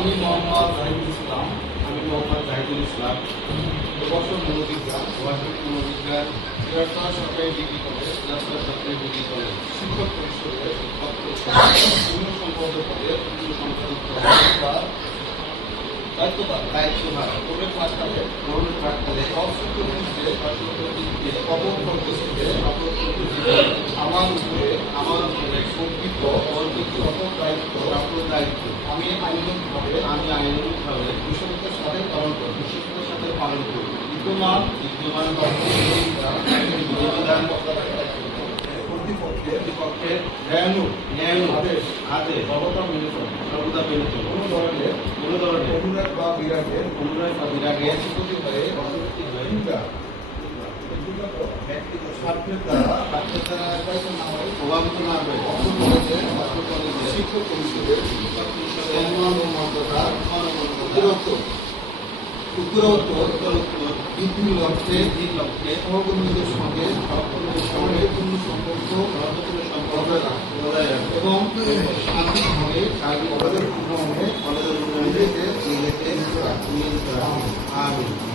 আমি মোহাম্মদ জাহিদুল ইসলাম প্রকৌশল মনোবিজ্ঞান সিরাজগঞ্জ সরকারি ডিগ্রি কলেজ সরকারি ডিগ্রি কলেজ শিক্ষক পরিষদের পূর্ণ সম্পাদক পদে দায়িত্বভার প্রাক্কালে আমার উপরে সম্পৃক্ত দায়িত্ব আমি আইনগতভাবে কুশলতার সাথে পালন করি বিদ্যমান কর্তৃপক্ষের ন্যায়ানুগ আদেশ সর্বদা মেনে চলে কোনো ধরনের অনুরাগ বা বিরাগের ব্যক্তিগত স্বার্থের দ্বারা প্রভাবিত না হবে শিক্ষক পরিষদের উত্তরোত্তর বৃদ্ধির লক্ষ্যে সহকর্মীদের সঙ্গে পূর্ণ সম্পর্ক বজায় রাখে এবং শান্তিভাবে কলেজের উন্নয়নে নিজেকে নিয়োজিত রাখে।